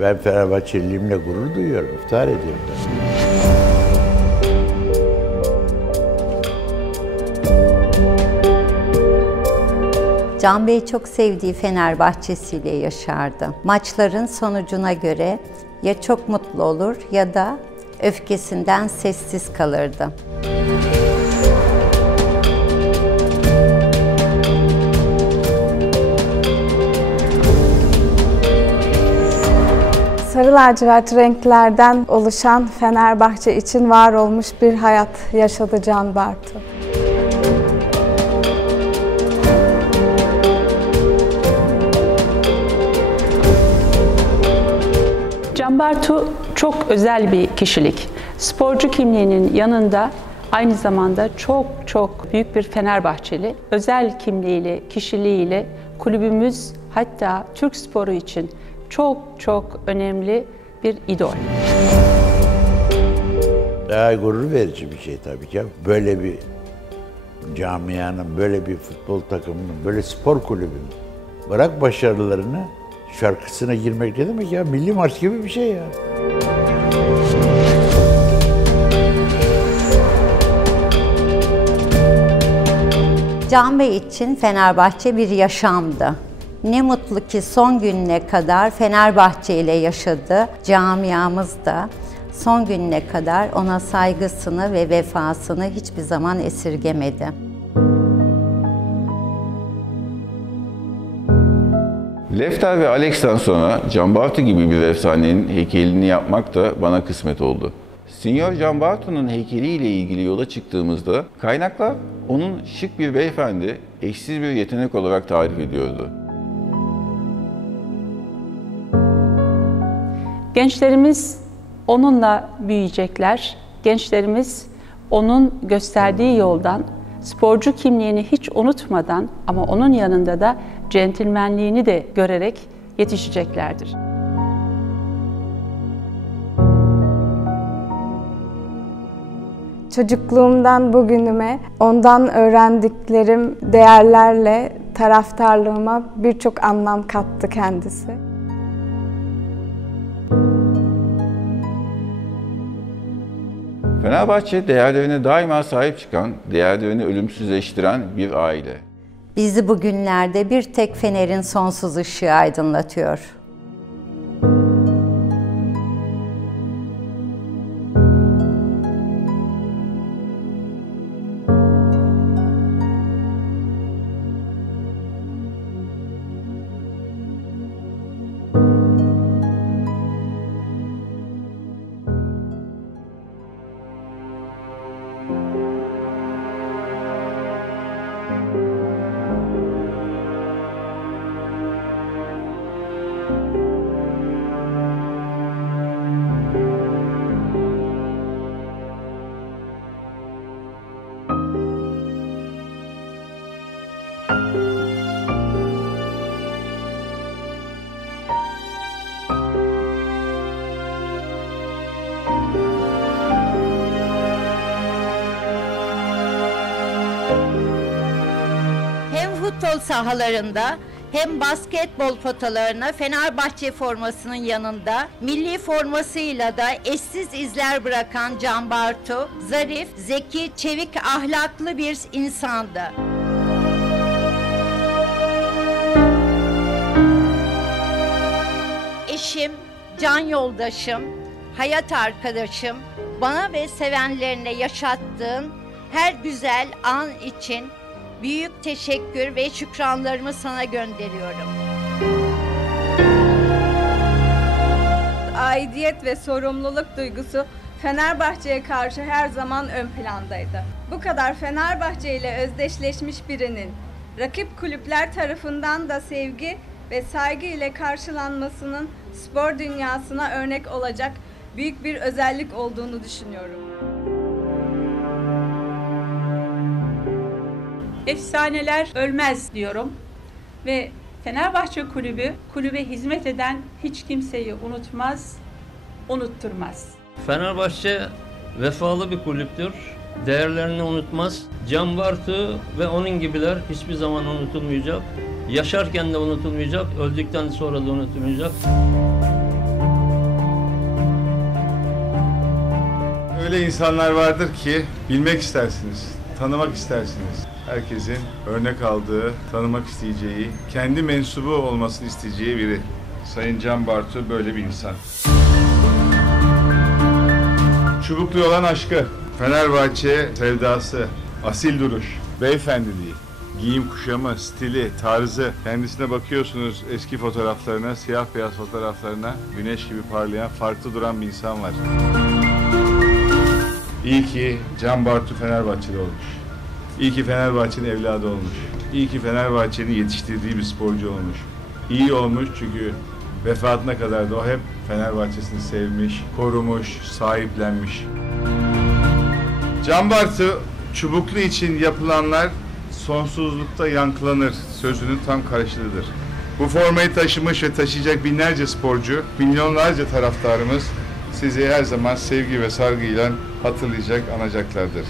Ben Fenerbahçeliliğimle gurur duyuyorum, iftihar ediyorum. Can Bey çok sevdiği Fenerbahçesiyle yaşardı. Maçların sonucuna göre ya çok mutlu olur ya da öfkesinden sessiz kalırdı. Sarı lacivert renklerden oluşan Fenerbahçe için var olmuş bir hayat yaşadı Can Bartu. Can Bartu çok özel bir kişilik. Sporcu kimliğinin yanında aynı zamanda çok büyük bir Fenerbahçeli. Özel kimliğiyle, kişiliğiyle kulübümüz, hatta Türk sporu için çok önemli bir idol. Daha gurur verici bir şey tabii ki. Böyle bir camianın, böyle bir futbol takımının, böyle spor kulübünün bırak başarılarını, şarkısına girmek ne demek ya? Milli marş gibi bir şey ya. Can Bey için Fenerbahçe bir yaşamdı. Ne mutlu ki son gününe kadar Fenerbahçe ile yaşadı. Camiamız da son gününe kadar ona saygısını ve vefasını hiçbir zaman esirgemedi. Lefter ve Alex'ten sonra Can Bartu gibi bir efsanenin heykelini yapmak da bana kısmet oldu. Sinyor Can Bartu'nun heykeliyle ilgili yola çıktığımızda kaynaklar onun şık bir beyefendi, eşsiz bir yetenek olarak tarif ediyordu. Gençlerimiz onunla büyüyecekler. Gençlerimiz onun gösterdiği yoldan, sporcu kimliğini hiç unutmadan ama onun yanında da centilmenliğini de görerek yetişeceklerdir. Çocukluğumdan bugünüme, ondan öğrendiklerim değerlerle taraftarlığıma birçok anlam kattı kendisi. Fenerbahçe değerlerine daima sahip çıkan, değerlerini ölümsüzleştiren bir aile. Bizi bugünlerde bir tek fenerin sonsuz ışığı aydınlatıyor. Futbol sahalarında hem basketbol potalarına Fenerbahçe formasının yanında milli formasıyla da eşsiz izler bırakan Can Bartu, zarif, zeki, çevik, ahlaklı bir insandı. Eşim, can yoldaşım, hayat arkadaşım, bana ve sevenlerine yaşattığın her güzel an için büyük teşekkür ve şükranlarımı sana gönderiyorum. Aidiyet ve sorumluluk duygusu Fenerbahçe'ye karşı her zaman ön plandaydı. Bu kadar Fenerbahçe ile özdeşleşmiş birinin rakip kulüpler tarafından da sevgi ve saygı ile karşılanmasının spor dünyasına örnek olacak büyük bir özellik olduğunu düşünüyorum. Efsaneler ölmez diyorum ve Fenerbahçe Kulübü, kulübe hizmet eden hiç kimseyi unutmaz, unutturmaz. Fenerbahçe vefalı bir kulüptür, değerlerini unutmaz. Can Bartu ve onun gibiler hiçbir zaman unutulmayacak. Yaşarken de unutulmayacak, öldükten sonra da unutulmayacak. Öyle insanlar vardır ki bilmek istersiniz, tanımak istersiniz. Herkesin örnek aldığı, tanımak isteyeceği, kendi mensubu olmasını isteyeceği biri. Sayın Can Bartu böyle bir insan. Çubuklu olan aşkı, Fenerbahçe sevdası, asil duruş, beyefendiliği, giyim kuşamı, stili, tarzı. Kendisine bakıyorsunuz eski fotoğraflarına, siyah beyaz fotoğraflarına, güneş gibi parlayan, farklı duran bir insan var. İyi ki Can Bartu Fenerbahçeli olmuş. İyi ki Fenerbahçe'nin evladı olmuş. İyi ki Fenerbahçe'nin yetiştirdiği bir sporcu olmuş. İyi olmuş çünkü vefatına kadar da o hep Fenerbahçe'sini sevmiş, korumuş, sahiplenmiş. Can Bartu, çubuklu için yapılanlar sonsuzlukta yankılanır sözünün tam karşılığıdır. Bu formayı taşımış ve taşıyacak binlerce sporcu, milyonlarca taraftarımız sizi her zaman sevgi ve saygıyla hatırlayacak, anacaklardır.